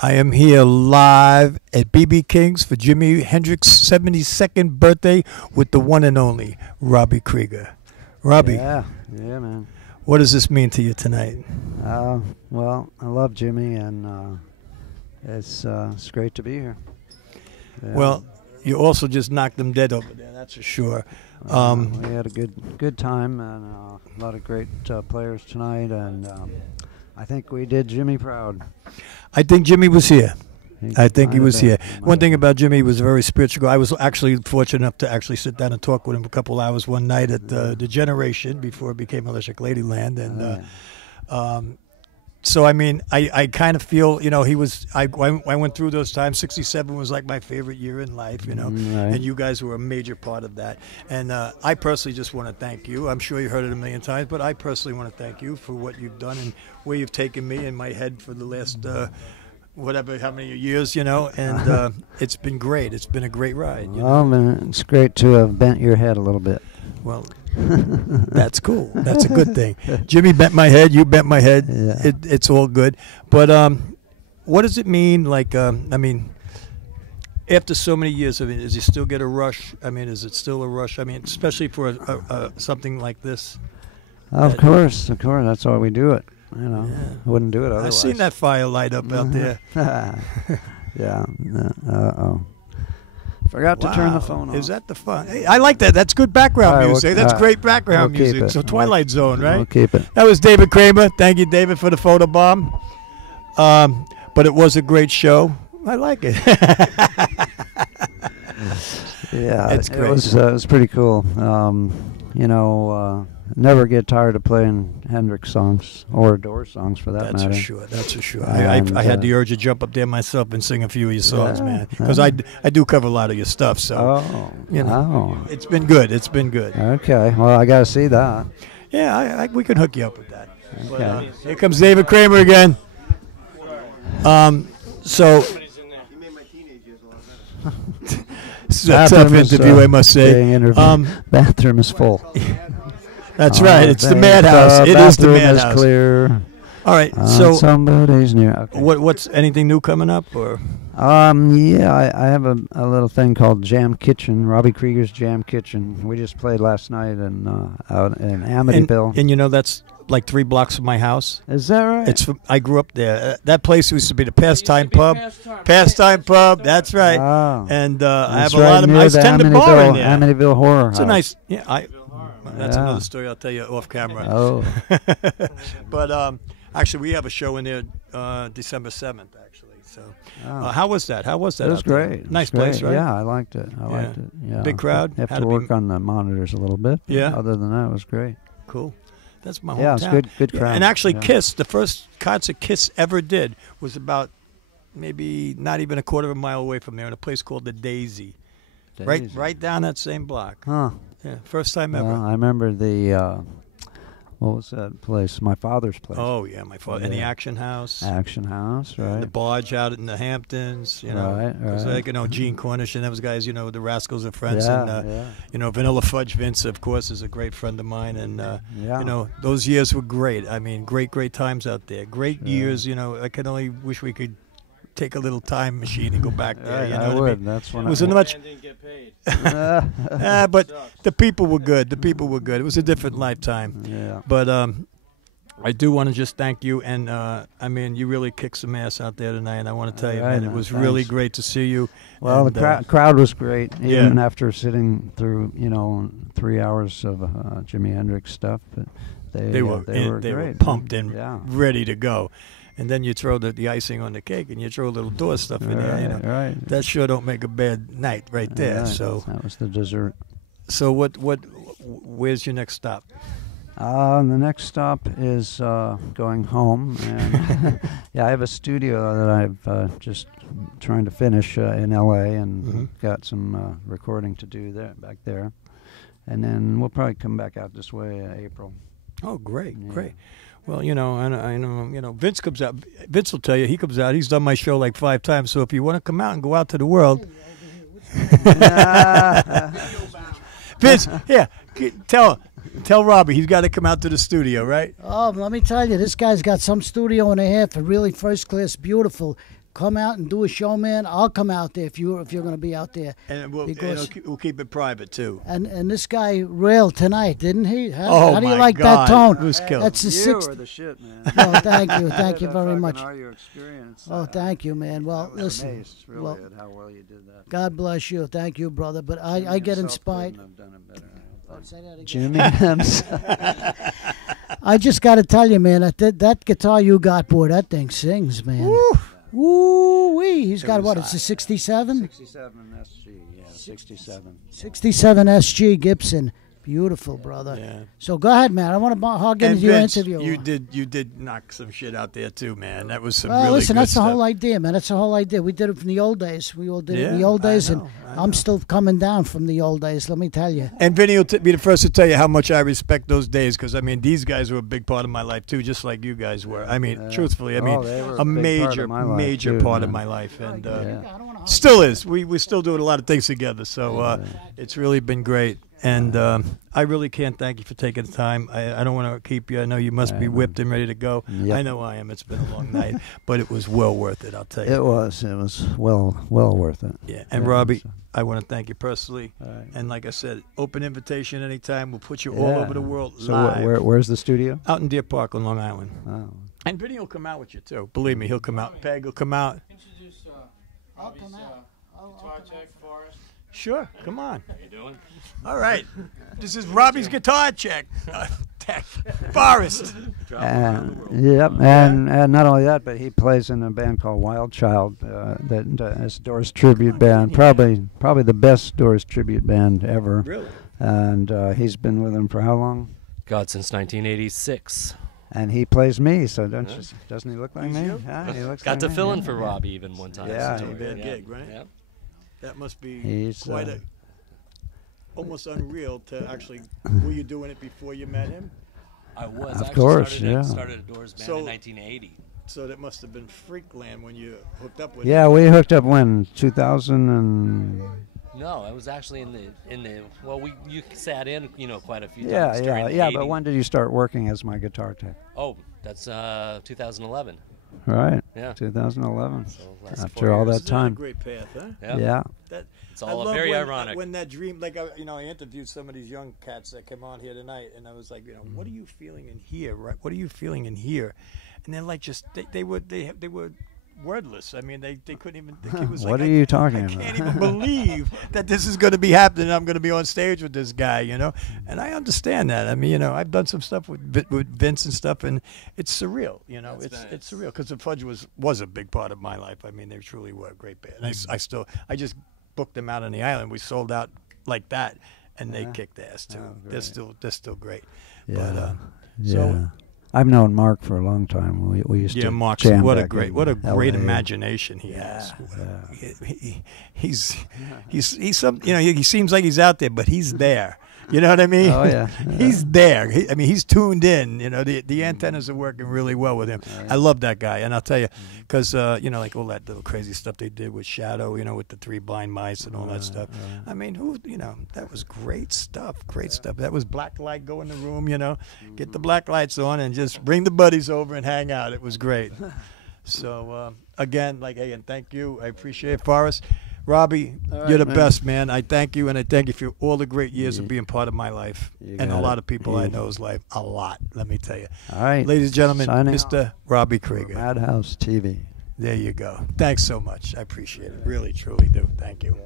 I am here live at BB King's for Jimi Hendrix's 72nd birthday with the one and only Robby Krieger. Robby, Yeah, man. what does this mean to you tonight? Well, I love Jimmy, and it's great to be here. Yeah. Well, you also just knocked them dead over there, that's for sure. We had a good time, and a lot of great players tonight, and I think we did Jimmy proud. I think Jimmy was here. I think he was here. One thing have about Jimmy, he was very spiritual. I was actually fortunate enough to actually sit down and talk with him a couple hours one night at the Generation before it became Electric Ladyland. And so, I mean, I kind of feel, you know, I went through those times. 67 was like my favorite year in life, you know, Right. and you guys were a major part of that. And I personally just want to thank you. I'm sure you heard it a million times, but I personally want to thank you for what you've done and where you've taken me in my head for the last how many years, you know, and it's been great. It's been a great ride. You know? Well, man, it's great to have bent your head a little bit. Well, that's cool. That's a good thing. Jimmy bent my head. You bent my head. Yeah. It's all good. But what does it mean? Like, I mean, after so many years, I mean, does he still get a rush? I mean, is it still a rush? I mean, especially for something like this. Of course. That's why we do it. You know, Yeah. wouldn't do it otherwise. I've seen that fire light up out there. Yeah. Forgot to turn the phone off. Is that the fun? Hey, I like that. That's good background All right, music. we'll- That's great background we'll keep music. it. So Twilight Zone, right? We'll keep it. That was David Kramer. Thank you, David, for the photo bomb. But it was a great show. I like it. Yeah, It's it great. was pretty cool. You know, never get tired of playing Hendrix songs or Doors songs for that That's matter. for sure. That's for sure. And, I had the urge to jump up there myself and sing a few of your songs, Yeah, man, because yeah. I do cover a lot of your stuff. So Oh, you know, oh. it's been good. It's been good. Okay. Well, I got to see that. Yeah, we can hook you up with that. But, Okay. here comes David Kramer again. So this is a tough Bathroom is, interview, I must say. being interviewed. Bathroom is full. That's right. It's the Thank Madhouse. God It is the bathroom is Madhouse. clear. All right. So somebody's near. Okay. what's anything new coming up or? Yeah, I have a little thing called Jam Kitchen, Robby Krieger's Jam Kitchen. We just played last night out in Amityville. And you know that's like 3 blocks from my house. Is that right? I grew up there. That place used to be the Pastime Pub. Pastime Pub. That's right. Oh. And I have It's a lot of. near I the tend to bar in there. Amityville Horror It's House. a nice. Yeah. That's Yeah. another story I'll tell you off camera. Oh. But actually, we have a show in there December 7th. Actually, so Oh. how was that? How was that? It was out there? great. Nice It was place, great. right? Yeah, I liked it. I liked it. Yeah. Big crowd? Have Had to to be- work on the monitors a little bit. but Yeah. Other than that, it was great. Cool. That's my hometown. Yeah, it's good Yeah, crowd. and actually, Yeah. Kiss, the first concert Kiss ever did was about maybe not even a quarter of a mile away from there in a place called the Daisy. Daisy. Right down that same block. Huh. Yeah, first time ever. Well, I remember the what was that place? My father's place. Oh yeah, my father. And the Yeah. Action House. Action House, And right? the Barge out in the Hamptons, you know. Right, It was right. like, you know, Gene Cornish and those guys, you know, the Rascals are friends. Yeah, And, yeah. you know, Vanilla Fudge Vince, of course, is a great friend of mine. And, Yeah. you know, those years were great. I mean, great times out there. Great Sure. years, you know. I can only wish we could take a little time machine and go back there. Right, You know I what would. I mean? That's when It was I a much, Didn't get paid. but the people were good. The people were good. It was a different lifetime. Yeah. But I do want to just thank you, and I mean, you really kicked some ass out there tonight. And I want to tell you, Right, man, it was really thanks. great to see you. Well, and, the crowd was great, yeah. even after sitting through 3 hours of Jimi Hendrix stuff. But they were great. pumped and Yeah. ready to go. And then you throw the icing on the cake, and you throw a little door stuff in there. You know, Right. that sure don't make a bad night right there. Right. So that was the dessert. Where's your next stop? The next stop is going home, and yeah, I have a studio that I've just trying to finish in LA, and Mhm. got some recording to do back there, and then we'll probably come back out this way April. Oh, great, Yeah. great. Well, you know, I know, you know, Vince comes out. Vince will tell you, he comes out. He's done my show like 5 times. So if you want to come out and go out to the world, Vince, yeah, tell Robby he's got to come out to the studio, right? Oh, let me tell you, this guy's got some studio and a half, a really first class, beautiful. come out and do a show, man, I'll come out there if you're going to be out there. And we'll keep it private too. And this guy railed tonight, didn't he? How do you my like God. that tone? It was killer. That's the You 6th. are the shit, man. Oh, thank you very much. Your experience. Oh, thank you, man. Well, I'm listen. amazed, really, Well, at how well you did that. God bless you. Thank you, brother. But I get inspired. Have done it better. Say that again. Jimmy himself. I just got to tell you, man, that guitar you got, boy, that thing sings, man. Woo-wee. He's got what? It's a 67? 67 SG, yeah, 67. 67 SG Gibson. Beautiful, brother. Yeah. So go ahead, man. I want to get And into your Vince, interview. you did knock some shit out there too, man. That was some Well, really listen, good that's stuff. the whole idea, man. That's the whole idea. We did it from the old days. We all did it in the Yeah, old days, I and know. I'm still coming down from the old days, let me tell you. And Vinny will be the first to tell you how much I respect those days, because I mean these guys were a big part of my life too, just like you guys were. I mean, truthfully, I mean they were a big part major, of my life, major too, part of man. my life, and Yeah. still is. We're still doing a lot of things together, so it's really been great. And I really can't thank you for taking the time. I don't want to keep you. I know you must be whipped and ready to go. Yep. I know I am. It's been a long night, but it was well worth it, I'll tell you. It was well worth it. Yeah, and Yeah, Robby, so- I want to thank you personally. All right. And like I said, open invitation anytime. We'll put you all over the world So live. where's the studio? Out in Deer Park on Long Island. Oh. And Vinny will come out with you, too. Believe me, he'll come out. Peg will come out. Introduce Robby's guitar tech, Forrest. Sure, come on. How you doing? All right. This is Robby's guitar tech. Forrest. Yep, and not only that, but he plays in a band called Wild Child, that is Doors tribute band, probably the best Doors tribute band ever. Really? And he's been with them for how long? God, since 1986. And he plays me, so doesn't he look like me? you? Yeah, he looks Got like to me. fill in for Robby even one time. Yeah, So, he did. Gig, right? Yeah. That must be He's, quite almost unreal to actually. Were you doing it before you met him? I was. Of I actually course, started, yeah. started a Doors band So- in 1980. So that must have been Freakland when you hooked up with Yeah, him. we hooked up when 2000 and No, I was actually in the well, you sat in, quite a few yeah, times during the yeah. 80s. But when did you start working as my guitar tech? Oh, that's 2011. Right. Yeah. 2011. So last After 4 all years. that time. A great path, huh? Yeah. That, It's I all love very when, ironic. when that dream, like I interviewed some of these young cats that came on here tonight, and I was like, what are you feeling in here, right? What are you feeling in here? And they're like, just they were wordless. I mean, they couldn't even. The kid was What like, are you talking I about? can't even believe that this is going to be happening. I'm going to be on stage with this guy, And I understand that. I mean, I've done some stuff with Vince and stuff, and it's surreal. It's surreal because the Fudge was a big part of my life. I mean, they truly were a great band. And I just booked them out on the island. We sold out like that, and they kicked ass too. They're still great. Yeah. But, yeah. So I've known Mark for a long time. We used to Mark's jam what a back great in great LA. imagination he has. He's some he seems like he's out there, but he's there. You know what I mean? Oh yeah. He's there. He's tuned in. The antennas are working really well with him. I love that guy, and I'll tell you, because like all that little crazy stuff they did with Shadow, with the 3 blind mice and all that stuff. I mean, that was great stuff. Great stuff. That was black light. Go in the room, get the black lights on, and just bring the buddies over and hang out. It was great. So again, and thank you. I appreciate it, Forrest. Robby, right, you're the man. best, man. I thank you, and I thank you for all the great years of being part of my life You and a got lot it. of people I know's life. A lot, let me tell you. All right. Ladies and gentlemen, Signing Mr. Robby Krieger. Madhouse TV. There you go. Thanks so much. I appreciate it. Really, truly do. Thank you.